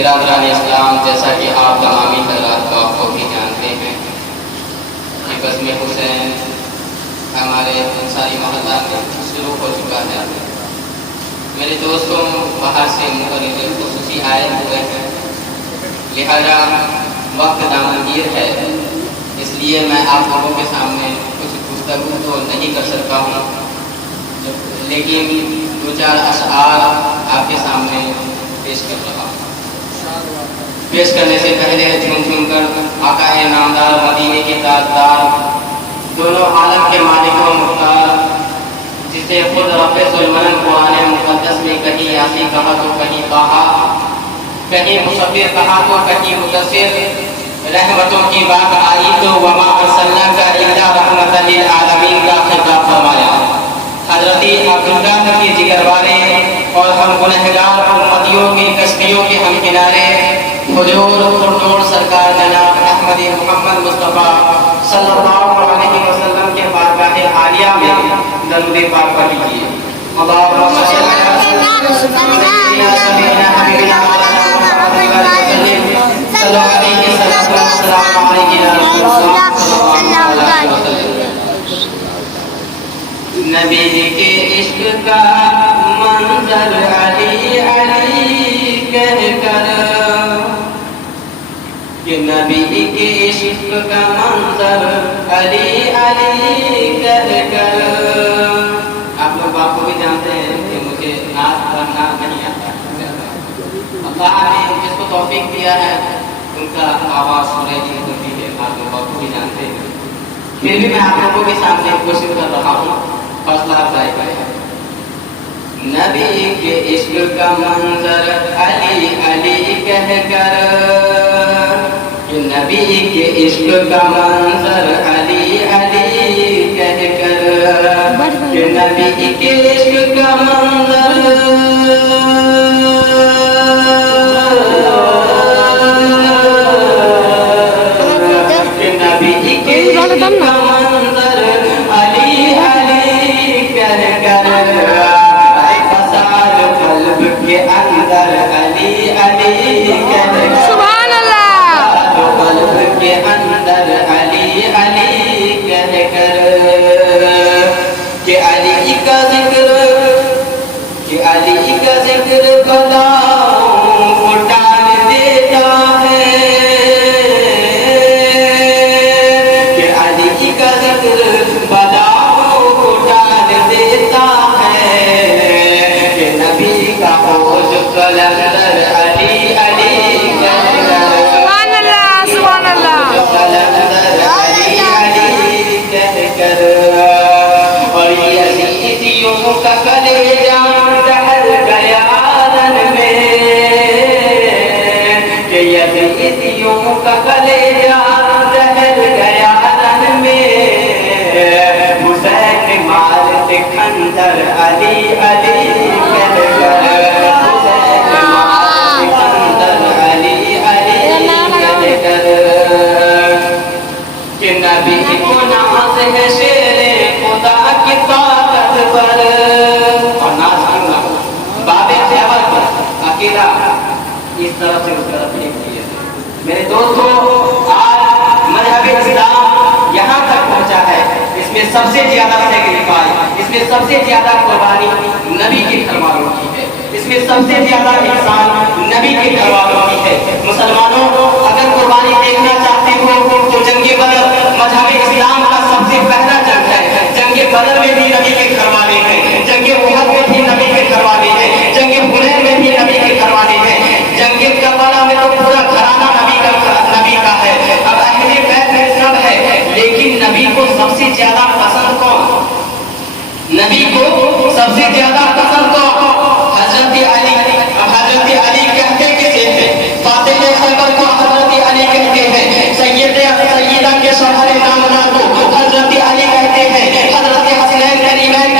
برادران اسلام، جیسا کہ آپ تمامی حضرات کو بھی جانتے ہیں کہ بزم حسین ہمارے انصاری محلہ میں شروع ہو چکا ہے۔ میرے دوستوں باہر سے مقرر خصوصی آئے ہوئے ہیں، لہذا وقت دامنگیر ہے، اس لیے میں آپ لوگوں کے سامنے کچھ گفتگو تو نہیں کر سکتا ہوں، لیکن دو چار اشعار آپ کے سامنے پیش کر رہا ہوں۔ پیش کرنے سے پہلے جھوم جھوم کر آقا نامدار، مدینے کے تاجدار، دونوں عالم کے مالک و مختار، جسے خود رب ذوالمنن قرآن مقدس میں کہیں یاسی کہا تو کہیں کہا، کہیں مصور کہا تو کہیں مدثر، رحمتوں کی بات آئی تو وما ارسلناک الا رحمۃ للعالمین کا خطاب فرمایا۔ حضرت عبداللہ کے جگر والے اور ہم گنہگار امتیوں کی کشتیوں کے ہم کنارے حضور خردور سرکار جناب احمد محمد مصطفیٰ صلی اللہ علیہ وسلم کے بارگاہ عالیہ میں درود پاک پڑھ لیجیے۔ اللہم صل علی سیدنا حبیبنا نبی کے عشق کا منظر علی علی کہہ کر، کہ نبی کے عشق کا منظر علی علی کہہ کر۔ آپ لوگ آپ کو بھی جانتے ہیں کہ مجھے نعت پڑھنا نہیں آتا، اللہ نے جس کو توفیق دیا ہے ان کا آواز سنہری ہوتی ہے، آپ لوگ آپ کو بھی جانتے ہیں، پھر بھی میں آپ لوگوں کے سامنے کوشش کر رہا ہوں، فیصلہ افزائی ہے۔ نبی کے عشق کا منظر علی علی کہہ کر، کہ نبی کے عشق کا منظر علی علی کہہ کر، کہ نبی کے عشق کا منظر اس طرف سے اس طرف ایک کیا۔ میرے دوستوں، آج مذہب اسلام یہاں تک پہنچا ہے، اس میں سب سے زیادہ سیکریفائس، اس میں سب سے زیادہ قربانی نبی کے گھر والوں کی ہے، اس میں سب سے زیادہ احسان نبی کے گھر والوں کی ہے۔ مسلمانوں، اگر قربانی دیکھنا چاہتے ہو تو جنگ بدر مذہب اسلام کا سب سے پہلا جنگ ہے۔ جنگ بدر میں بھی نبی کے گھر والے ہیں، جنگ احد میں بھی نبی کے گھر والے ہیں، جنگ حنین میں بھی نبی کے گھر والے ہیں، جنگ کربلا میں تو پورا گھرانہ نبی کا ہے، اب اہل بیت میں سب ہے، لیکن نبی کو سب سے زیادہ پسند کون؟ نبی کو سب سے زیادہ پسند کون؟ حضرت علی۔ اب حضرت علی کہتے کسے ہیں؟ فاتح خیبر کو حضرت علی کہتے ہیں، سیدہ کے شوہر نامدار کو حضرت علی کہتے ہیں، حضرت حسنین کریمین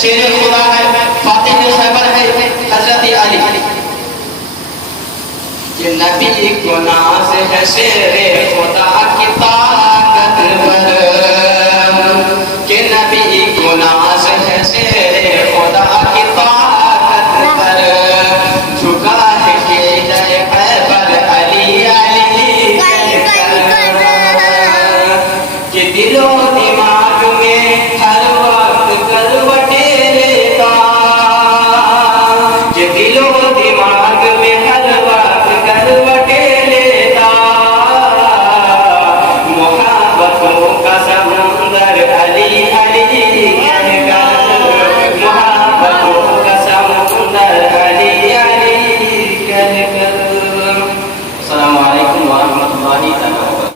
شیر خدا ہے، فاتح خیبر ہے حضرت علی. کہ نبی کو ناز ہے شیر خدا کی طاقت پر، کہ نبی کو ناز ہے شیر خدا کی طاقت پر، جھکا ہے کہ جائے خیبر علی علی کہہ کر، کہ دل و دماغ میں ہر وقت کروٹیں لیتا، کہ دل و دماغ میں ہر وقت کروٹیں لیتا، محبتوں کا سمندر